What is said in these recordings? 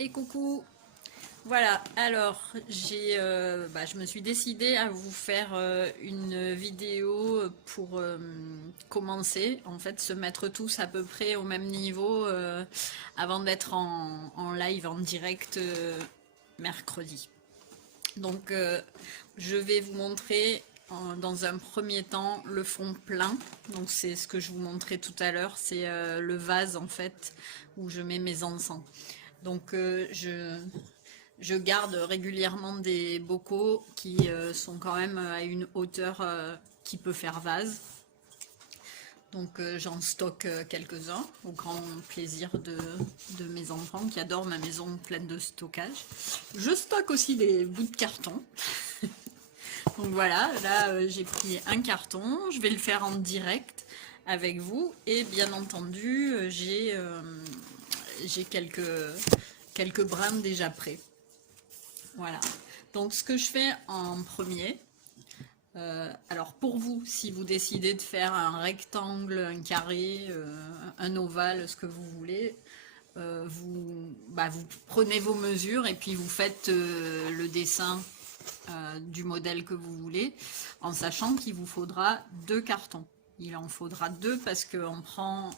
Et coucou. Voilà, alors je me suis décidée à vous faire une vidéo pour commencer, en fait, se mettre tous à peu près au même niveau avant d'être en live, en direct mercredi. Donc, je vais vous montrer dans un premier temps le fond plein. Donc, c'est ce que je vous montrais tout à l'heure, c'est le vase en fait où je mets mes encens. Donc, je garde régulièrement des bocaux qui sont quand même à une hauteur qui peut faire vase. Donc j'en stocke quelques-uns au grand plaisir de mes enfants qui adorent ma maison pleine de stockage. Je stocke aussi des bouts de carton. Donc voilà, là j'ai pris un carton, je vais le faire en direct avec vous et bien entendu j'ai quelques brins déjà prêts. Voilà. Donc ce que je fais en premier, alors pour vous, si vous décidez de faire un rectangle, un carré, un ovale, ce que vous voulez, vous prenez vos mesures et puis vous faites le dessin du modèle que vous voulez, en sachant qu'il vous faudra 2 cartons. Il en faudra 2 parce qu'on prend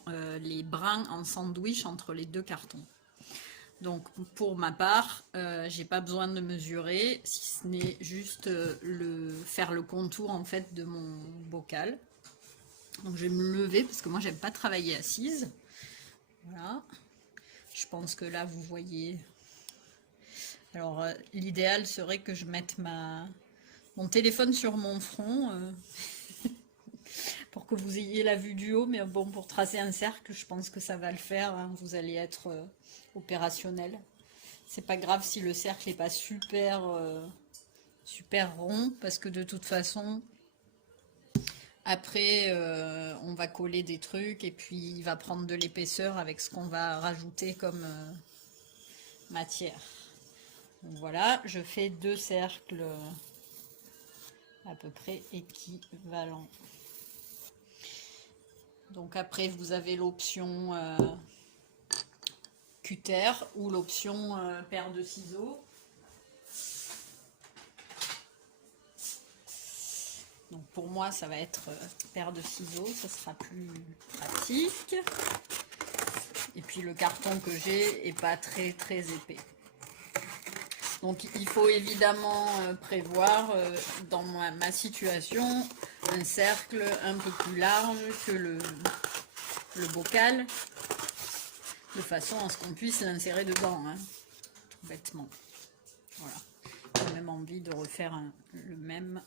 les brins en sandwich entre les 2 cartons. Donc pour ma part, j'ai pas besoin de mesurer, si ce n'est juste faire le contour en fait de mon bocal. Donc je vais me lever parce que moi j'aime pas travailler assise. Voilà. Je pense que là vous voyez. Alors l'idéal serait que je mette mon téléphone sur mon front pour que vous ayez la vue du haut, mais bon, pour tracer un cercle, je pense que ça va le faire, hein. Vous allez être opérationnel. C'est pas grave si le cercle n'est pas super rond, parce que de toute façon, après, on va coller des trucs et puis il va prendre de l'épaisseur avec ce qu'on va rajouter comme matière. Donc voilà, je fais 2 cercles à peu près équivalents. Donc après, vous avez l'option cutter ou l'option paire de ciseaux. Donc pour moi, ça va être paire de ciseaux, ça sera plus pratique. Et puis le carton que j'ai est pas très épais. Donc il faut évidemment prévoir dans ma situation un cercle un peu plus large que le bocal, de façon à ce qu'on puisse l'insérer dedans, hein, tout bêtement. Voilà. J'ai même envie de refaire le même.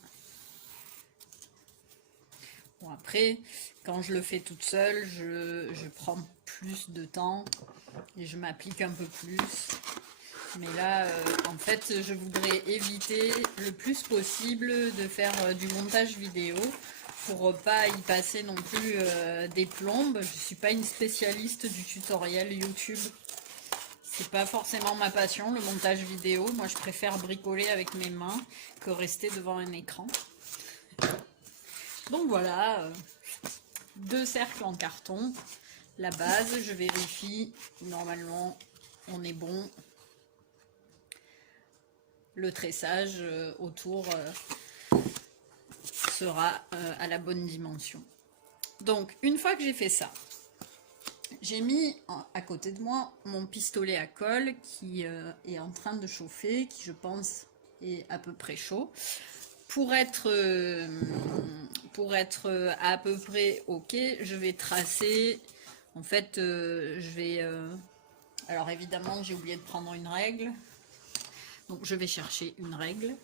Bon, après, quand je le fais toute seule, je prends plus de temps et je m'applique un peu plus. Mais là, en fait, je voudrais éviter le plus possible de faire du montage vidéo pour pas y passer non plus des plombes. Je suis pas une spécialiste du tutoriel YouTube. C'est pas forcément ma passion, le montage vidéo. Moi, je préfère bricoler avec mes mains que rester devant un écran. Donc voilà, 2 cercles en carton. La base, je vérifie. Normalement, on est bon. Le tressage autour sera à la bonne dimension. Donc, une fois que j'ai fait ça, j'ai mis à côté de moi mon pistolet à colle qui est en train de chauffer, qui je pense est à peu près chaud. Pour être à peu près ok, je vais tracer. En fait, je vais... alors évidemment, j'ai oublié de prendre une règle. Donc je vais chercher une règle.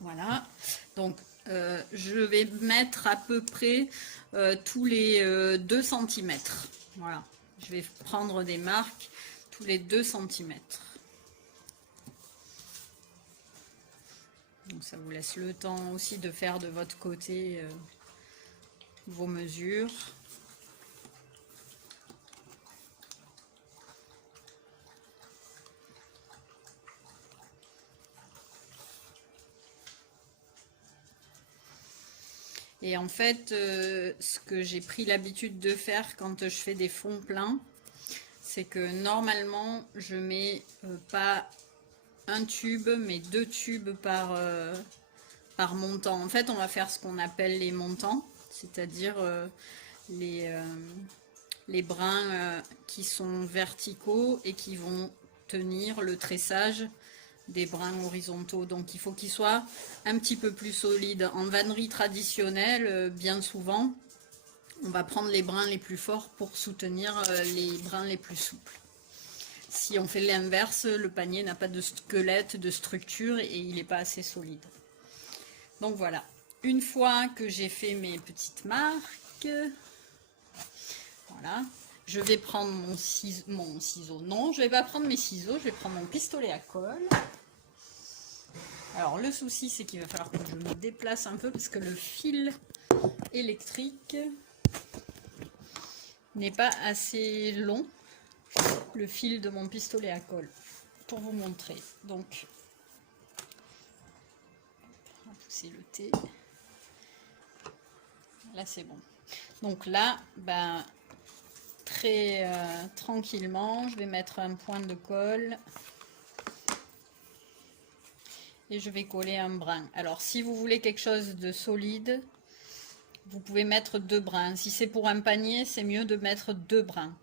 Voilà, donc je vais mettre à peu près tous les 2 cm. Voilà, je vais prendre des marques tous les 2 cm. Donc ça vous laisse le temps aussi de faire de votre côté vos mesures. Et en fait, ce que j'ai pris l'habitude de faire quand je fais des fonds pleins, c'est que normalement, je mets pas un tube, mais 2 tubes par montant. En fait, on va faire ce qu'on appelle les montants, c'est-à-dire les brins qui sont verticaux et qui vont tenir le tressage des brins horizontaux. Donc il faut qu'ils soient un petit peu plus solides. En vannerie traditionnelle, bien souvent, on va prendre les brins les plus forts pour soutenir les brins les plus souples. Si on fait l'inverse, le panier n'a pas de squelette, de structure et il n'est pas assez solide. Donc voilà, une fois que j'ai fait mes petites marques, voilà, je vais prendre mon ciseau. Non, je ne vais pas prendre mes ciseaux, je vais prendre mon pistolet à colle. Alors le souci, c'est qu'il va falloir que je me déplace un peu parce que le fil électrique n'est pas assez long, le fil de mon pistolet à colle, pour vous montrer. Donc, on va pousser le T. Là, c'est bon. Donc là, ben, très tranquillement, je vais mettre un point de colle et je vais coller un brin. Alors, si vous voulez quelque chose de solide, vous pouvez mettre 2 brins. Si c'est pour un panier, c'est mieux de mettre 2 brins.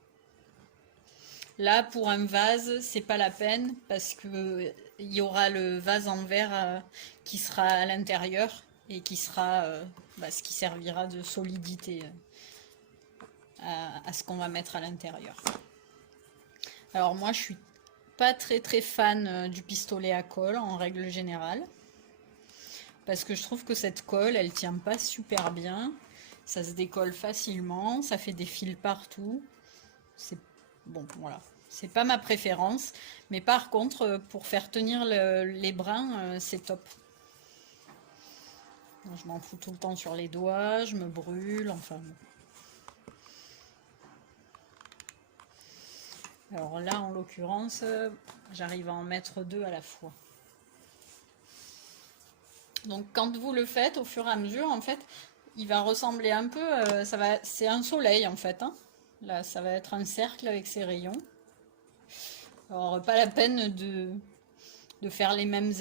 Là, pour un vase, c'est pas la peine parce que il y aura le vase en verre qui sera à l'intérieur et qui sera ce qui servira de solidité à ce qu'on va mettre à l'intérieur. Alors moi, je suis pas très fan du pistolet à colle en règle générale parce que je trouve que cette colle, elle tient pas super bien. Ça se décolle facilement, ça fait des fils partout. C'est bon, voilà. C'est pas ma préférence, mais par contre, pour faire tenir les brins, c'est top. Je m'en fous tout le temps sur les doigts, je me brûle, enfin. Alors là, en l'occurrence, j'arrive à en mettre 2 à la fois. Donc quand vous le faites, au fur et à mesure, en fait, il va ressembler un peu, c'est un soleil en fait. Hein. Là, ça va être un cercle avec ses rayons. Alors, pas la peine de faire les mêmes